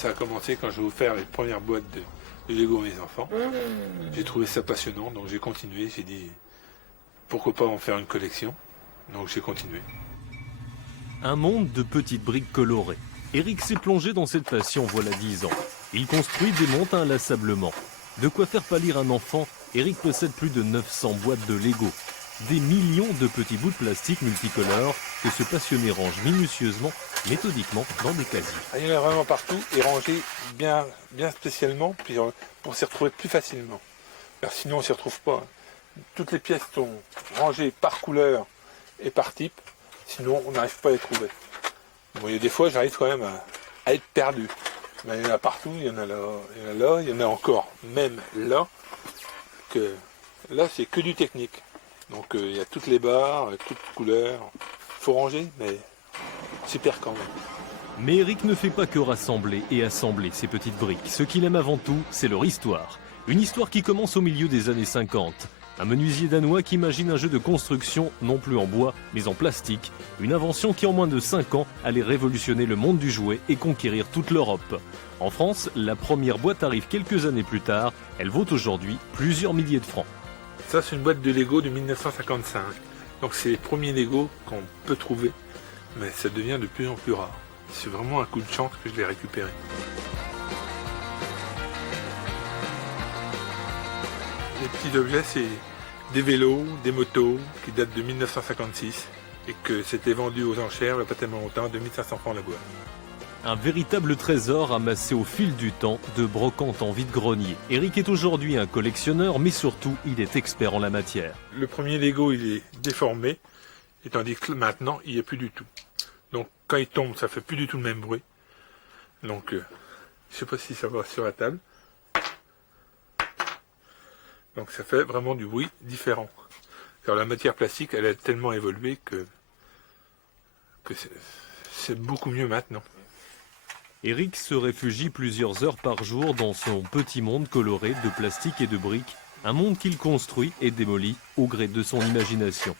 Ça a commencé quand j'ai offert les premières boîtes de Lego à mes enfants. J'ai trouvé ça passionnant, donc j'ai continué. J'ai dit, pourquoi pas en faire une collection? Donc j'ai continué. Un monde de petites briques colorées. Eric s'est plongé dans cette passion voilà 10 ans. Il construit, démonte inlassablement. De quoi faire pâlir un enfant, Eric possède plus de 900 boîtes de Lego. Des millions de petits bouts de plastique multicolores que ce passionné range minutieusement, méthodiquement dans des casiers. Il y en a vraiment partout et rangés bien spécialement puis pour s'y retrouver plus facilement. Car sinon on ne s'y retrouve pas. Toutes les pièces sont rangées par couleur et par type, sinon on n'arrive pas à les trouver. Bon, il y a des fois j'arrive quand même à être perdu. Mais il y en a partout, il y en a là, il y en a là, il y en a encore, même là, que là c'est que du technique. Donc il y a toutes les barres, toutes les couleurs. Il faut ranger, mais super quand même. Mais Eric ne fait pas que rassembler et assembler ces petites briques. Ce qu'il aime avant tout, c'est leur histoire. Une histoire qui commence au milieu des années 50. Un menuisier danois qui imagine un jeu de construction non plus en bois, mais en plastique. Une invention qui en moins de 5 ans allait révolutionner le monde du jouet et conquérir toute l'Europe. En France, la première boîte arrive quelques années plus tard. Elle vaut aujourd'hui plusieurs milliers de francs. Ça, c'est une boîte de Lego de 1955. Donc c'est les premiers Lego qu'on peut trouver, mais ça devient de plus en plus rare. C'est vraiment un coup de chance que je l'ai récupéré. Les petits objets, c'est des vélos, des motos qui datent de 1956 et que c'était vendu aux enchères il n'y a pas tellement longtemps, 2500 francs la boîte. Un véritable trésor amassé au fil du temps de brocante en vide-grenier. Eric est aujourd'hui un collectionneur, mais surtout, il est expert en la matière. Le premier Lego, il est déformé, et tandis que maintenant, il n'y est plus du tout. Donc, quand il tombe, ça fait plus du tout le même bruit. Donc, je ne sais pas si ça va sur la table. Donc, ça fait vraiment du bruit différent. Car la matière plastique, elle a tellement évolué que c'est beaucoup mieux maintenant. Eric se réfugie plusieurs heures par jour dans son petit monde coloré de plastique et de briques, un monde qu'il construit et démolit au gré de son imagination.